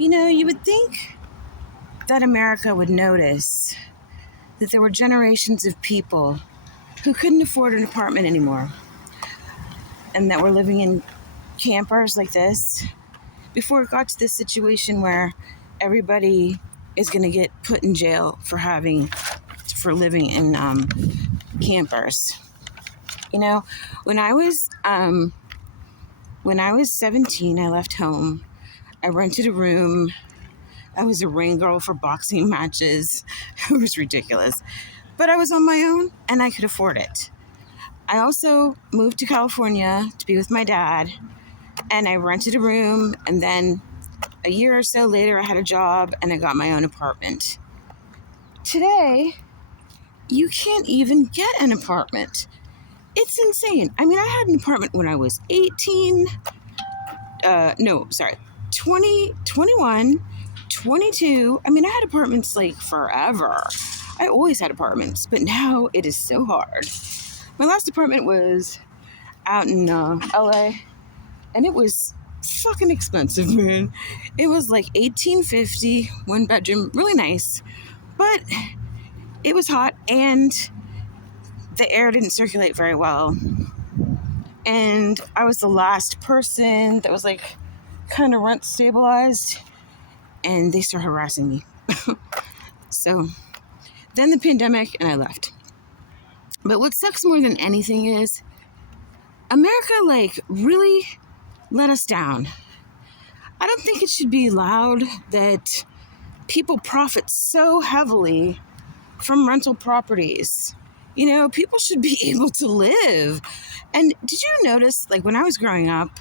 You would think that America would notice that there were generations of people who couldn't afford an apartment anymore and that were living in campers like this before it got to this situation where everybody is going to get put in jail for living in campers. When I was 17, I left home. I rented a room. I was a ring girl for boxing matches. It was ridiculous. But I was on my own and I could afford it. I also moved to California to be with my dad, and I rented a room, and then a year or so later I had a job and I got my own apartment. Today, you can't even get an apartment. It's insane. I had an apartment when I was 20, 21, 22. I had apartments like forever. I always had apartments, but now it is so hard. My last apartment was out in LA, and it was fucking expensive, man. It was like $18.50, one bedroom, really nice, but it was hot and the air didn't circulate very well. And I was the last person that was like kind of rent stabilized, and they started harassing me. So then the pandemic, and I left. But what sucks more than anything is America really let us down. I don't think it should be allowed that people profit so heavily from rental properties. People should be able to live. And did you notice, when I was growing up,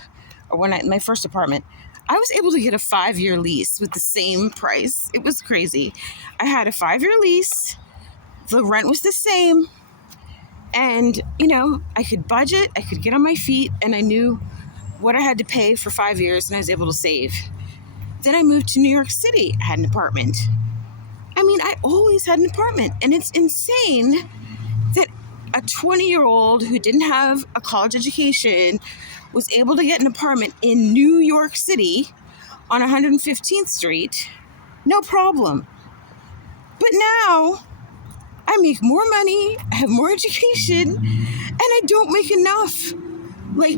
or my first apartment, I was able to get a 5-year lease with the same price. It was crazy. I had a 5-year lease. The rent was the same. And, I could budget, I could get on my feet, and I knew what I had to pay for 5 years, and I was able to save. Then I moved to New York City. I had an apartment. I always had an apartment, and it's insane that a 20-year-old who didn't have a college education was able to get an apartment in New York City on 115th Street. No problem. But now I make more money, I have more education, and I don't make enough.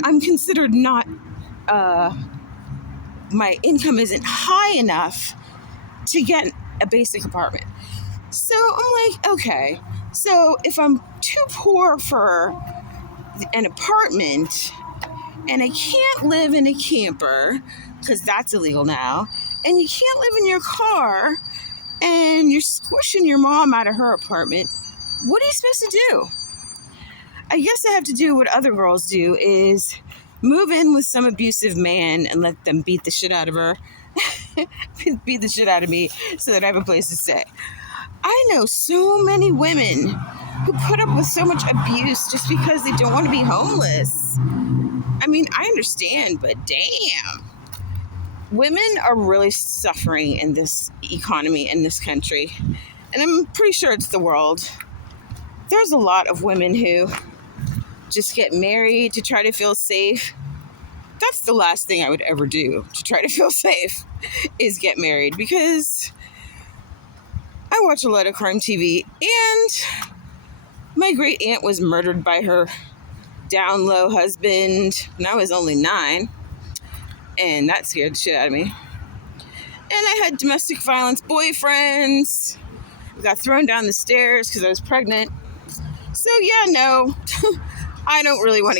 I'm considered not, my income isn't high enough to get a basic apartment. So I'm like, okay, so if I'm too poor for an apartment and I can't live in a camper, because that's illegal now, and you can't live in your car, and you're squishing your mom out of her apartment, what are you supposed to do? I guess I have to do what other girls do, is move in with some abusive man and let them beat the shit out of her, beat the shit out of me, so that I have a place to stay. I know so many women who put up with so much abuse just because they don't want to be homeless. I understand, but damn. Women are really suffering in this economy, in this country. And I'm pretty sure it's the world. There's a lot of women who just get married to try to feel safe. That's the last thing I would ever do to try to feel safe, is get married, because I watch a lot of crime TV, and my great aunt was murdered by her down low husband when I was only 9, and that scared the shit out of me. And I had domestic violence boyfriends. I got thrown down the stairs because I was pregnant. So yeah, no, I don't really want to get